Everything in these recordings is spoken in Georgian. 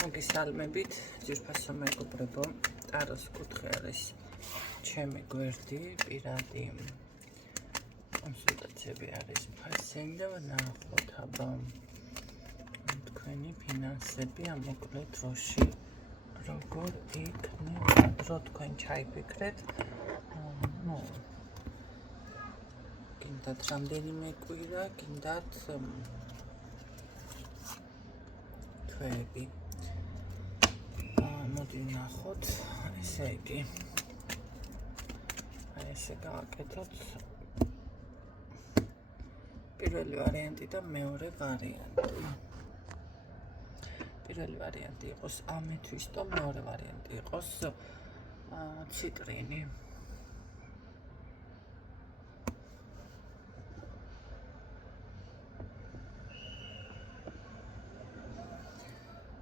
მოგესალმებით, ძირფასო მეგობრებო, ტაროს კუთხე არის ჩემი გვერდი, პირადი კონსულტაციები არის ფასენი და ვნახოთ აბა თქვენი ფინანსები ამ მოკლე დროში როგორ იქნება, დრო თქვენ ჩაიფიქრეთ, გინდათ რამდენიმე კვირა, გინდათ თვეები. მოდი ვნახოთ, ესე იგი. ესე გავაკეთოთ პირველი ვარიანტი და მეორე ვარიანტი. პირველი ვარიანტი იყოს ამეთვისტო, მეორე ვარიანტი იყოს ციტრინი.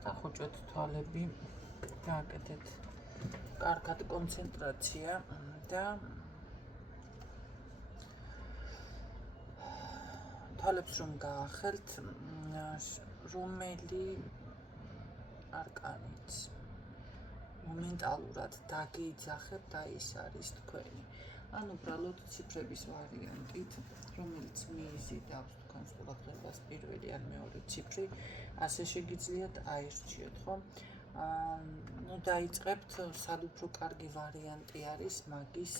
დახუჭოთ თვალები, გააკეთეთ კარგად კონცენტრაცია და თვალებს რომ გაახელთ, რომელი არკანიც მომენტალურად დაგიძახებთ და ის არის თქვენი. ან უბრალოდ ციფრების ვარიანტით, რომელიც მიიზიდავს თქვენს ყურადღებას პირველი ან მეორე ციფრი, ასე შეგიძლიათ აირჩიოთ, ხო? დაიწყებთ, სად უფრო კარგი ვარიანტი არის მაგის,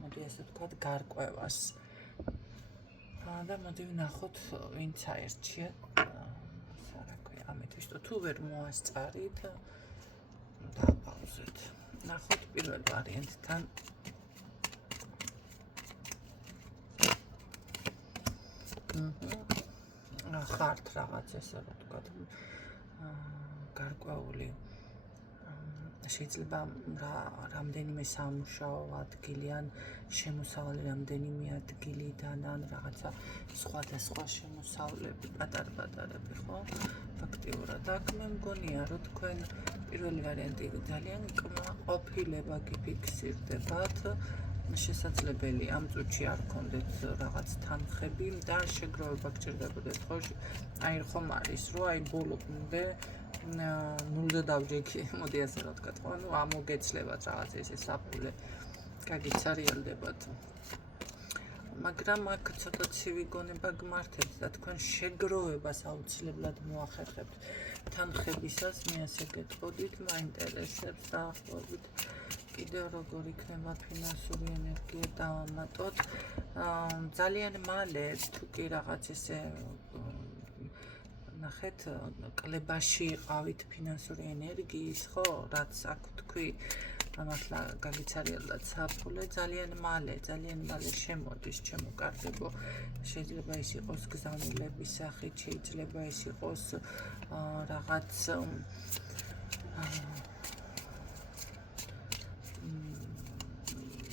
მოდი ასე ვთქვათ, გარკვევას. და მოდი ვნახოთ, ვინც აირჩიეთ, ამეთვისტო, თუ ვერ მოასწარით, დააპაუზეთ. ვნახოთ პირველ ვარიანტთან. ხართ რაღაც ესე რა ვთქვათ, გარკვეული შეიძლება რამდენიმე სამუშაო ადგილი ან შემოსავალი რამდენიმე ადგილიდან ან რაღაცა სხვადასხვა შემოსავლები, პატარ-პატარები, ხო? ფაქტიურად აქ მე მგონია, რომ თქვენ პირველი ვარიანტი ძალიან კმაყოფილება გიფიქსირდებათ. შესაძლებელი ამ წუთში არ გქონდეთ რაღაც თანხები და შეგროვება გჭირდებოდეთ, ხო? აი ხომ არის, რომ აი ბოლომდე ნულზე დავჯექი, მოდი ასე რა ვთქვათ, ხო? ამოგეცლებათ რაღაც ესე საფულე, გაგიცარიელდებათ. მაგრამ აქ ცოტა ცივი გონება გმართებთ და თქვენ შეგროვებას აუცილებლად მოახერხებთ თანხებისას, მე ასე გეტყოდით, მაინტერესებს დაახლოებით კიდევ როგორ იქნება ფინანსური ენერგია დავამატოთ. ძალიან მალე თუ კი რაღაც ესე ნახეთ, კლებაში იყავით ფინანსური ენერგიის, ხო, რაც აქ თქვი, მართლა გაგიცარიელდათ საფულე, ძალიან მალე შემოდის, ჩემო კარგებო. შეიძლება ის იყოს გზავნილების სახით, შეიძლება ის იყოს რაღაც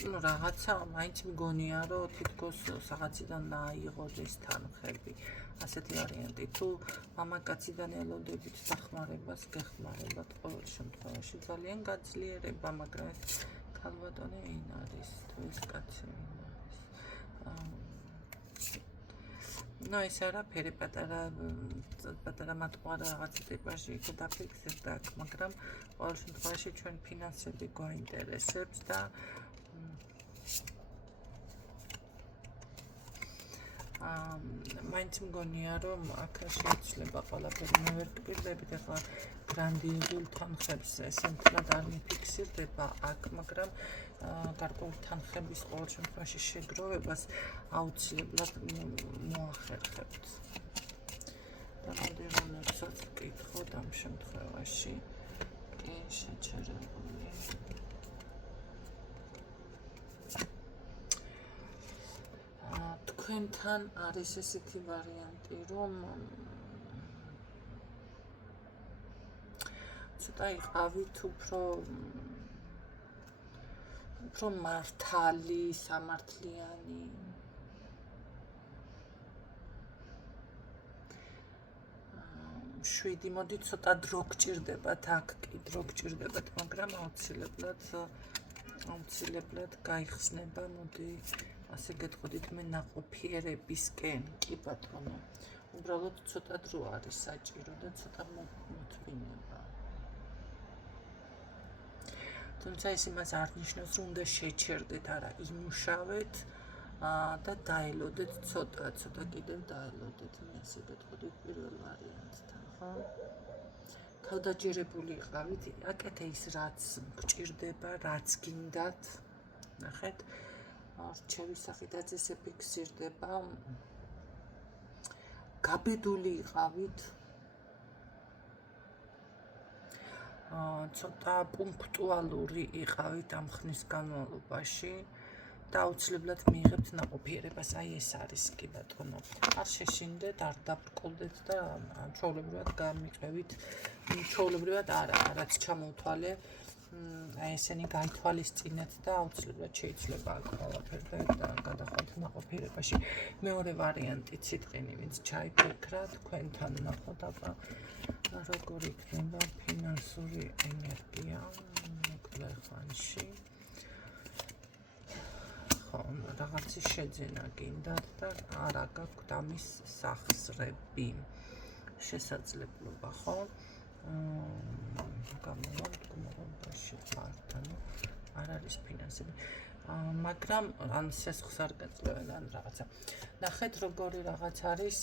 რაღაცა მაინც მგონია, რომ თითქოს რაღაციდან აიღოთ ეს თანხები. ასეთი ვარიანტი. თუ მამაკაციდან ელოდებით დახმარებას, გეხმარებათ ყოველ შემთხვევაში. ძალიან გაძლიერება, მაგრამ ეს ქალბატონი ვინ არის? თუ ეს კაცი ვინ არის? ეს არაფერი პატარა მატყუარა რაღაცა ტიპაში იქ დაფიქსირდა აქ, მაგრამ ყოველ შემთხვევაში ჩვენ ფინანსები გვაინტერესებს და მაინც მგონია, რომ აქ შეიძლება ყველაფერი მე ვერ გპირდებით, ახლა გრანდიოზულ თანხებს ესე მთლად არ მიფიქსირდება აქ, მაგრამ გარკვეული თანხების ყოველ შემთხვევაში შეგროვებას აუცილებლად მოახერხებთ. და მოდი რომელსაც ვკითხოთ ამ შემთხვევაში, კი შეჩერებული. თქვენთან არის ესეთი ვარიანტი, რომ ცოტა იყავით უფრო მართალი, სამართლიანი. შვიდი, მოდი ცოტა დრო გჭირდებათ, აქ კი დრო გჭირდებათ, მაგრამ აუცილებლად გაიხსნება, მოდი ასე გეტყოდით, მე ნაყოფიერებისკენ, კი ბატონო, უბრალოდ ცოტა დრო არის საჭირო და ცოტა მოთმინება. თუმცა ეს იმას არ ნიშნავს, რომ უნდა შეჩერდეთ, არა, იმუშავეთ და დაელოდეთ ცოტა კიდევ დაელოდეთ. მე ესე გეტყვი პირველ ვარიანტთან, ხო? თავდაჯერებული იყავით, აკეთე ის რაც გჭირდება, რაც გინდათ. ნახეთ, რჩევის სახითაც ესე ფიქსირდება. გაბედული იყავით. ცოტა პუნქტუალური იყავით ამ ხნის განმავლობაში და აუცილებლად მიიღებთ ნაყოფიერებას, აი ეს არის კი ბატონო. არ შეშინდეთ, არ დაბრკოლდეთ და ჩვეულებრივად გამიყევით, ჩვეულებრივად არა, რაც ჩამოვთვალე, აი ესენი გაითვალისწინეთ და აუცილებლად შეიძლება ყველაფერი და გადახვალთ ნაყოფიერებაში. მეორე ვარიანტი ციტყინი, ვინც ჩაიფიქრა, თქვენთან ნახოთ აბა როგორ იქნება ფინანსური ენერგია მოკლე ხანში. ხო, რაღაცის შეძენა გინდათ და არა გაქვთ ამის სახსრები. შესაძლებლობა, ხო? გამოვართ გმობაში პარტან. არ არის ფინანსები. მაგრამ ან სესხს არ გაძლევენ ან რაღაცა. ნახეთ როგორი რაღაც არის.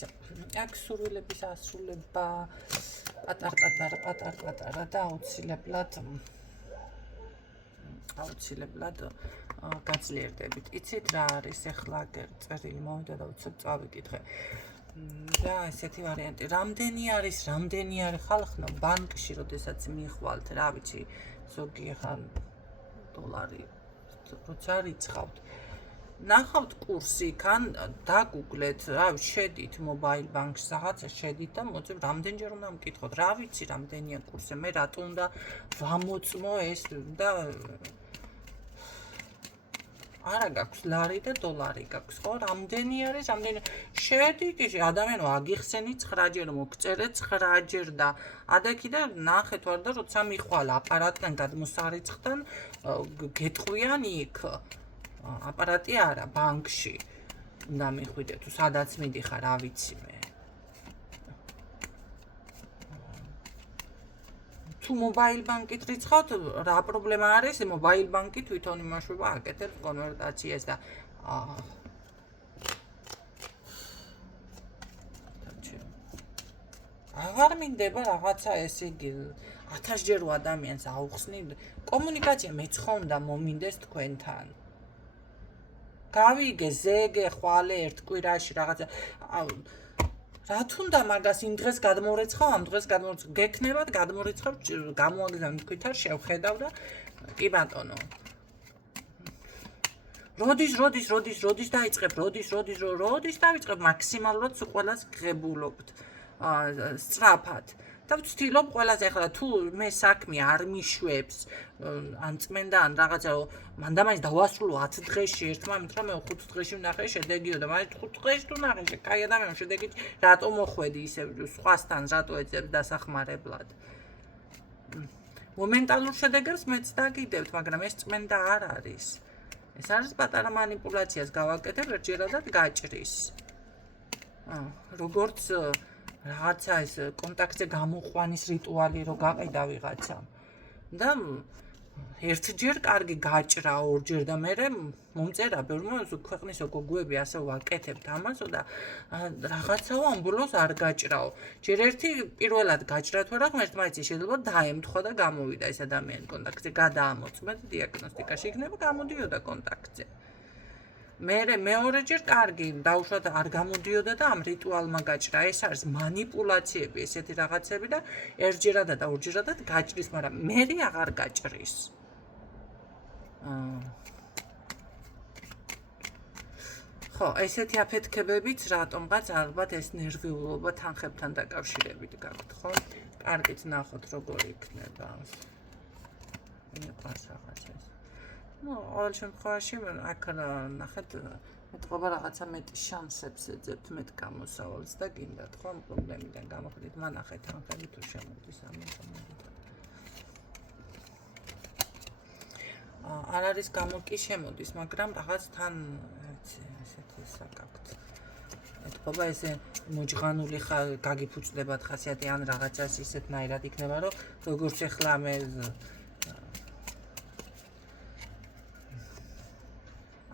აქ სურვილების ასრულება პატარ-პატარა და აუცილებლად გაძლიერდებით. იცით რა არის ახლა წერილი მოვიდა და უცებ წავიკითხე. და ესეთი ვარიანტი. რამდენი არის ხალხო ბანკში, როდესაც მიხვალთ, რა ვიცი, ზოგი ახლა დოლარი როცა რიცხავთ. ნახავთ კურსი, კან დაგუგლეთ, რა შედით მობაილ ბანკში, რაღაცა შედით და მოწევ რამდენჯერ უნდა მკითხოთ. რა ვიცი, რამდენია კურსი, მე რატო უნდა ვამოწმო ეს და არა გაქვს ლარი და დოლარი გაქვს, ხო? რამდენი არის, შედით ის ადამიანო აგიხსენი 9-ჯერ მოგწერეთ 9-ჯერ და ადაკი და ნახეთ ვარ და როცა მიხვალ აპარატთან გადმოსარიცხთან გეტყვიან იქ აპარატი არა ბანკში უნდა მიხვიდე თუ სადაც მიდიხარ, რა ვიცი მე. თუ მობაილ ბანკით რიცხავთ, რა პრობლემა არის? მობაილ ბანკი თვითონ იმაშვება, აკეთებს კონვერტაციას და აღარ მინდება რაღაცა ესე იგი 1000-ჯერ ადამიანს აუხსნი. კომუნიკაცია მეც ხო უნდა მომინდეს თქვენთან. გავიგე, ზეგე, ხვალე ერთ კვირაში რაღაცა რა თუნდა მაგას იმ დღეს გადმორეცხავ, ამ დღეს გადმორეცხავ, გექნებათ გადმორეცხავ, გამოაგზავნე თქვით არ შევხედავ და კი ბატონო. როდის დაიწყებ, როდის დავიწყებ, მაქსიმალურად ყველას ღებულობთ. სწრაფად. და ვცდილობ ყველას ახლა თუ მე საქმე არ მიშვებს, ან წმენდა ან რაღაცა, მანდამაინც დავასრულო 10 დღეში, ერთმანეთს რომ მე 5 დღეში ვნახე შედეგიო და მაგ 5 დღეში თუ ნახე, კაი ადამიანი შედეგი რატო მოხვედი ისე სხვასთან, რატო ეძებ დასახმარებლად. მომენტალურ შედეგებს მეც დაგიდებთ, მაგრამ ეს წმენდა არ არის. ეს არის პატარა манипуляციას გავაკეთებ, ერთჯერადად გაჭრის. როგორც რაღაცა ეს კონტაქტზე გამოყვანის რიტუალი რო გაყიდა ვიღაცამ. და ერთჯერ კარგი გაჭრა, ორჯერ და მე მომწერა ბევრმა ქვეყნის გოგოები ასე ვაკეთებთ ამასო და რაღაცაო ამ ბოლოს არ გაჭრაო. ჯერ ერთი პირველად გაჭრა თუ რა, ღმერთმაიცი შეიძლება დაემთხვა და გამოვიდა ეს ადამიანი კონტაქტზე, გადაამოწმეთ დიაგნოსტიკაში იქნება, გამოდიოდა კონტაქტზე. მეორეჯერ კარგი დაუშვათ არ გამოდიოდა და ამ რიტუალმა გაჭრა. ეს არის манипуляციები, ესეთი რაღაცები და ერთჯერადად და ორჯერადად გაჭრის, მაგრამ მე აღარ გაჭრის. ხო, ესეთი აფეთქებებიც რატომღაც ალბათ ეს ნერვიულობა თანხებთან დაკავშირებით გაქვთ, ხო? კარგით ნახოთ როგორ იქნება. მიყვარს რაღაცა ეს. ყოველ შემთხვევაში აქ ნახეთ მეტყობა რაღაცა მეტ შანსებს ეძებთ, მეტ გამოსავალს და გინდათ ხო პრობლემიდან გამოხდით, მანახეთ თანხები თუ შემოდის ამით. არ არის გამო კი შემოდის, მაგრამ რაღაც თან ესეთი საკაქვთ. ეთქობა ესე მოჯღანული გაგიფუჭდებათ ხასიათი ან რაღაცას ისეთნაირად იქნება რომ როგორც ახლა მე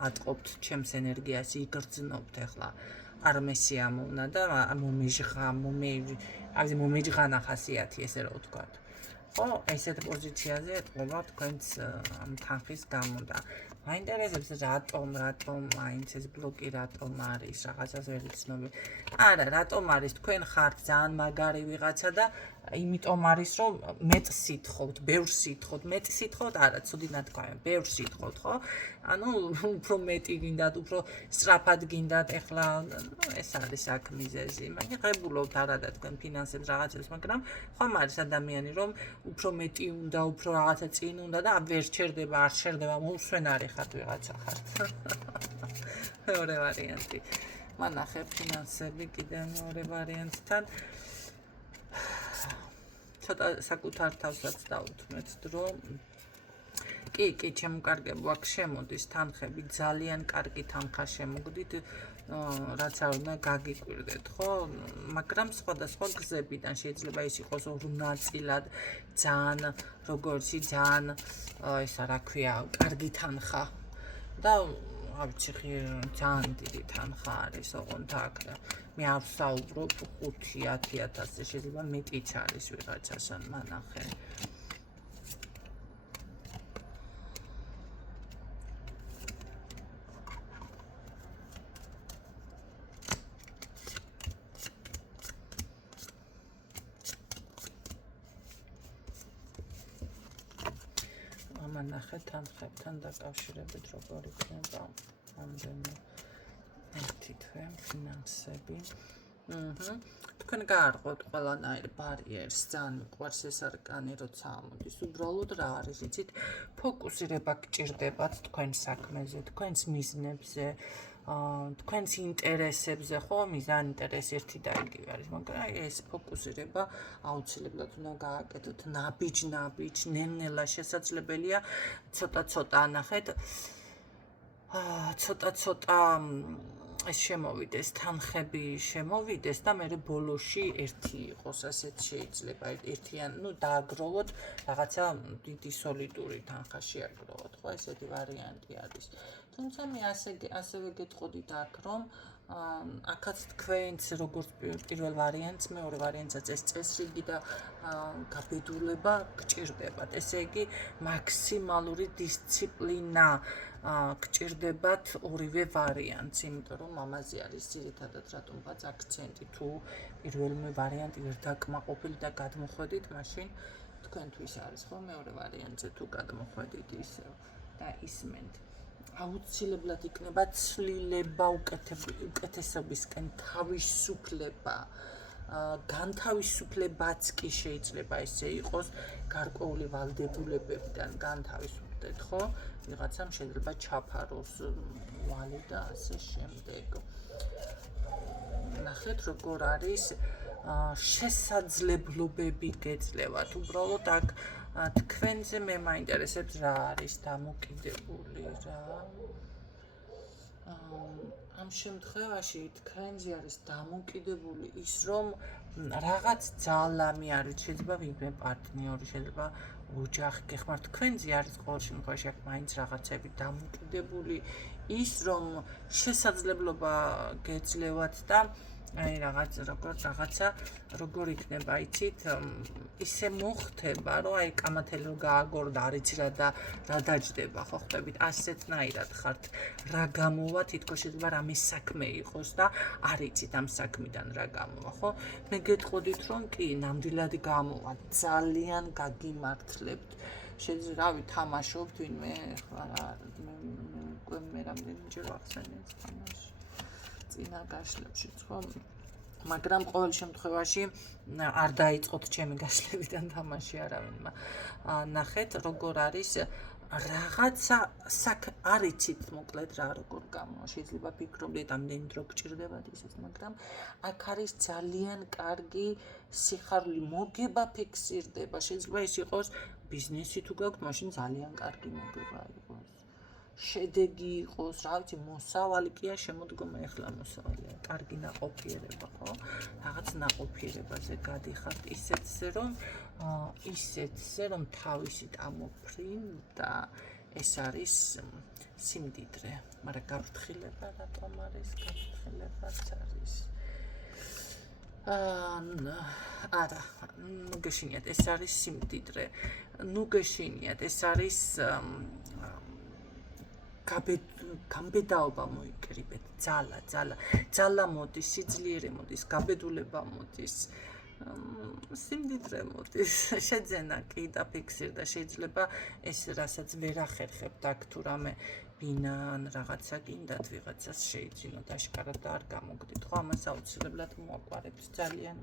ატყობთ ჩემს ენერგიას იგრძნობთ ახლა არ მესიამოვნა და მომეჯღანა ხასიათი ესე რომ ვთქვათ ხო ესეთ პოზიციაზე ეთყობა თქვენს თანხის გამო და მაინტერესებს რატომ მაინც ეს ბლოკი რატომ არის რაღაცას ვერ იცნობ არა რატომ არის თქვენ ხართ ძალიან მაგარი ვიღაცა და იმიტომ არის რომ მეტ სითხოთ, ბევრ სითხოთ, მეტ სითხოთ, არა, ცუდი ნათქვამია, ბევრ სითხოთ, ხო? ანუ უფრო მეტი გინდათ, უფრო სწრაფად გინდათ, ეხლა ეს არის აქ მიზეზი. მაგრამ ღებულობთ არადა თქვენ ფინანსებს რაღაცებს, მაგრამ ხომ არის ადამიანი რომ უფრო მეტი უნდა, უფრო რაღაცა წინ უნდა და ვერ ჩერდება, არ ჩერდება, მოუსვენარი ხართ ვიღაცა ხართ. მეორე ვარიანტი. მანახე ფინანსები კიდე მეორე ვარიანტთან ცოტა საკუთარ თავსაც დავუთმეთ დრო კი ჩემკარგებო აქ შემოდის თანხები ძალიან კარგი თანხა შემოგდით რაც არ უნდა გაგიკვირდეთ ხო მაგრამ სხვადასხვა გზებიდან შეიძლება ის იყოს ორ ნაწილად ძალიან როგორცი ძალიან ესა რა ქვია კარგი თანხა და არ ვიცი ძალიან დიდი თანხა არის ოღონდ აქ და მე არ ვსაუბრობ 5-10,000-ზე შეიძლება მეტიც არის ვიღაცას ან მანახე მანახე თანხებთან დაკავშირებით როგორ იქნება ამდენი ერთი თვე ფინანსები თქვენ გაარღვევთ ყველანაირ ბარიერს ძალიან მიყვარს ეს არკანი როცა ამოდის უბრალოდ რა არის იცით ფოკუსირება გჭირდებათ თქვენ საქმეზე თქვენს მიზნებზე თქვენს ინტერესებზე ხო მიზანი ინტერესი ერთი და იგივე არის მაგრამ ეს ფოკუსირება აუცილებლად უნდა გააკეთოთ ნაბიჯ ნელ-ნელა შესაძლებელია ცოტა ნახეთ ცოტა ეს შემოვიდეს თანხები შემოვიდეს და მე ბოლოში ერთი იყოს ასეთ შეიძლება ერთიან დააგროვოთ რაღაცა დიდი სოლიდური თანხა შეაგროვოთ ხო ესეთი ვარიანტი არის თუმცა მე ასევე გეტყოდით აქ რომ აქაც თქვენს როგორც პირველ ვარიანტს მეორე ვარიანტსაც ეს წესრიგი და გაბედულება გჭირდებათ ესე იგი მაქსიმალური დისციპლინა გჭირდებათ ორივე ვარიანტს იმიტომ რომ ამაზე არის ძირითადად რატომ ვაც აქცენტი თუ პირველი ვარიანტი ვერ დაკმაყოფილდით და გადმოხვედით მაშინ თქვენთვის არის ხო მეორე ვარიანტზე თუ გადმოხვედით ისევ და ისმენთ აუცილებლად იქნება ცვლილება უკეთესობისკენ თავისუფლება განთავისუფლებაც კი შეიძლება ესე იყოს გარკვეული ვალდებულებებიდან განთავისუფლდეთ ხო ვიღაცამ შეიძლება ჩაფაროს ვალი და ასე შემდეგ ნახეთ როგორ არის შესაძლებლობები გეძლევათ უბრალოდ აქ თქვენზე მე მაინტერესებს რა არის დამოკიდებული რა ამ შემთხვევაში თქვენზე არის დამოკიდებული ის რომ რაღაც ძალამი არის შეიძლება ვინმე პარტნიორი შეიძლება ოჯახი გეხმართ თქვენზე არის ყოველ შემთხვევაში აქ მაინც რაღაცები დამოკიდებული ის რომ შესაძლებლობა გეძლევათ და აი რაღაცა როგორ იქნება იცით ისე მოხდება რომ აი კამათელი რო გააგორდა არ იცი რა და რა დაждდება ხო ხტებით ასეთნაირად ხართ რა გამოვა თითქოს შეიძლება რამე საქმე იყოს და არ იცით ამ საქმიდან რა გამოვა ხო მე გეტყოდით რომ კი ნამდვილად გამოვა ძალიან გაგიმართლებთ შეიძლება რავი თამაშობთ ვინმე მე რამდენჯერ ვახსენეთ თამაში წინა გაშლებში ხო მაგრამ ყოველ შემთხვევაში არ დაიწყოთ ჩემი გაშლებიდან თამაში არავინმა ნახეთ როგორ არის რაღაცა არ იცით მოკლედ რა როგორ გამოვა შეიძლება ფიქრობდეთ ამდენი დრო გჭირდებათ ისეთ მაგრამ აქ არის ძალიან კარგი სიხარული მოგება ფიქსირდება შეიძლება ის იყოს ბიზნესი თუ გაქვთ მაშინ ძალიან კარგი მოგება იყოს შედეგი იყოს, რა ვიცი, მოსავალი კი არ შემოდგომა, ეხლა მოსავალია, კარგი ნაყოფიერება, ხო? რაღაც ნაყოფიერებაზე გადიხართ ისეთზე, რომ თავისით ამოფრინდა, ეს არის სიმდიდრე, მაგრამ გაფრთხილება რატომ არის? გაფრთხილებაც არის. არა, ნუ გეშინიათ, ეს არის სიმდიდრე. ნუ გეშინიათ, ეს არის გამბედაობა მოიკრიბეთ, ძალა მოდის, სიძლიერე მოდის, გაბედულება მოდის, სიმდიდრე მოდის, შეძენა კი დაფიქსირდა, შეიძლება ეს რასაც ვერ ახერხებთ აქ თუ რამე ბინა ან რაღაცა გინდათ ვიღაცას შეიძინოთ აშკარად და არ გამოგდით, ხო, ამას აუცილებლად მოაყარებთ ძალიან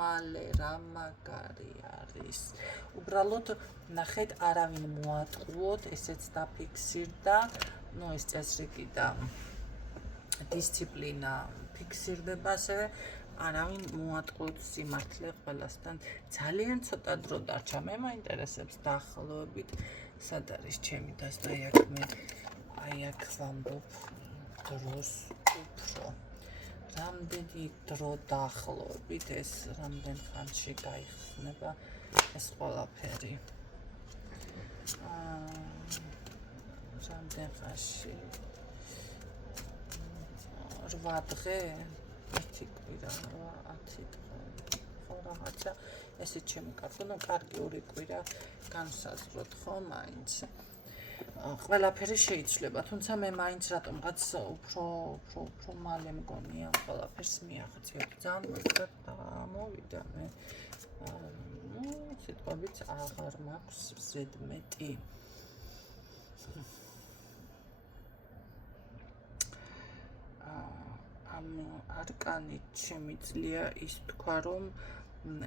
მალე რა მაგარი არის. უბრალოდ ნახეთ, არავინ მოატყუოთ, ესეც დაფიქსირდა, ნუ ეს წესრიგი და დისციპლინა ფიქსირდება ასევე, არავინ მოატყუოთ სიმართლე ყველასთან. ძალიან ცოტა დრო დარჩა, მე მაინტერესებს დაახლოებით სად არის ჩემი დასტა, აი აქ ვამბობ დროს უფრო. რამდენი დრო დაახლოებით ეს რამდენ ხანში გაიხსნება ეს ყველაფერი. რამდენ ხანში? 8 დღე? 1 კვირა, 10 დღე. ხო, რაღაცა ესეც შემოკარგო, ნუ კარგი 2 კვირა განსაზღვროთ, ხო, მაინც. ყველაფერი შეიძლება, თუმცა მე მაინც რატომღაც უფრო მალე მგონია ყველაფერს მიაღწიოთ. ძალიან მოკლედ მოვიდა მე. სიტყვებიც აღარ მაქვს ზედმეტი. ამ არკანით შემიძლია ის თქვა, რომ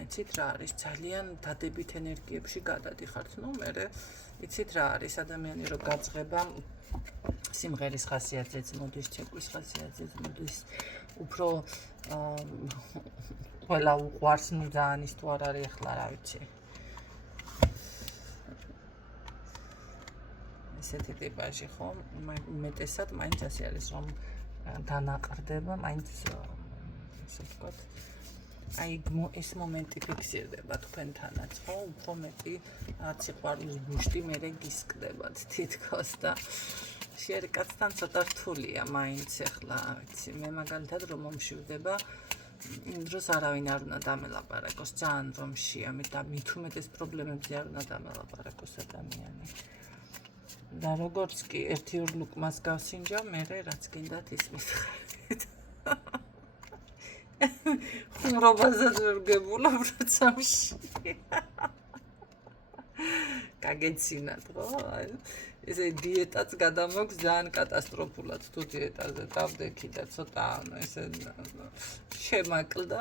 იცით რა არის, ძალიან დადებით ენერგიებში გადადიხართ. ნუ მერე იცით რა არის, ადამიანი რო გაძღება, სიმღერის ხასიათზეც მოდის, ცეკვის ხასიათზეც მოდის, უფრო ყველა უყვარს, ნუ ძალიან ის თუ არ არის ახლა რა ვიცი. ესეთი ტიპაჟი, ხო? უმეტესად მაინც ასე არის, რომ დანაყრდება, მაინც ესე ვთქვათ, აი ეს მომენტი ფიქსირდება თქვენთანაც, ხო? უფრო მეტი სიყვარულის ბუშტი მერე გისკდებათ თითქოს და შერკაცთან ცოტა რთულია მაინც ახლა, ვიცი, მე მაგალითად რომ მომშვიდება, იმ დროს არავინ არ უნდა დამელაპარაკოს, ძალიან რომშია, და მით უმეტეს პრობლემებზე არ უნდა დამელაპარაკოს ადამიანი. და როგორც კი 1-2 ლუკმას გავსინჯავ, მერე რაც გინდათ ის მითხარით. ხუმრობაზად ვერ გებულობ, როცა მშია. გაგეცინათ, ხო? ესე დიეტაც გადამოგვს ძალიან კატასტროფულად, თუ დიეტაზე დავდექი და ცოტა ესე შემაკლდა.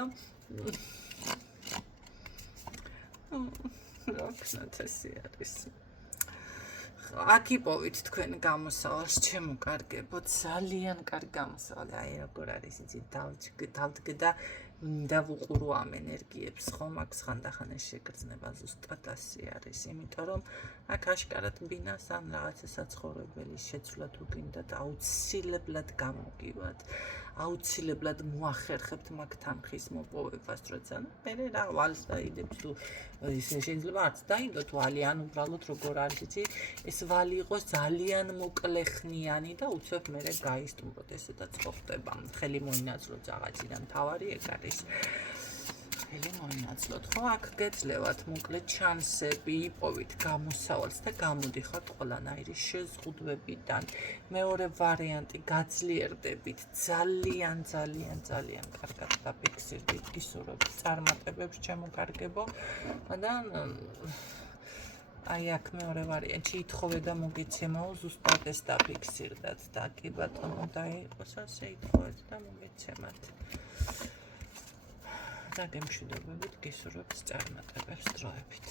რა ვქნათ, ესე არის. აქ იპოვით თქვენ გამოსავალს, ჩემო კარგებო, ძალიან კარგი გამოსავალი, აი როგორ არის, იცით, დავდგე და მინდა ვუყურო ამ ენერგიებს, ხო, მაგ ხანდახან ეს შეგრძნება ზუსტად ასე არის, იმიტომ რომ აქ აშკარად ბინას ან რაღაცა საცხოვრებელი შეცვლა თუ გინდათ, აუცილებლად გამოგივათ, აუცილებლად მოახერხებთ მაგ თანხის მოპოვებას, როცა მერე რა ვალს დაიდებს თუ ისე შეიძლება არც დაიდოთ ვალი, ან უბრალოდ როგორ არის, იცი, ეს ვალი იყოს ძალიან მოკლეხნიანი და უცებ მერე გაისტუმროთ, ესეთაც ხო ხდება, ხელი მოინაცვლოთ რაღაციდან, თავარი ეგ არის. ხელი მოინაცვლოთ, ხო, აქ გეძლევათ მოკლედ ჩანსები, იპოვით გამოსავალს და გამოდიხართ ყველანაირი შეზღუდვებიდან. მეორე ვარიანტი, გაძლიერდებით, ძალიან კარგად დაფიქსირდით, გისურვებთ წარმატებებს, ჩემო კარგებო, და აი აქ მეორე ვარიანტში ითხოვე და მოგეცემაო, ზუსტად ეს დაფიქსირდათ და კი ბატონო დაიყოს ასე ითხოვეთ და მოგეცემათ. და გემშვიდობებით, გისურვებთ წარმატებებს დროებით.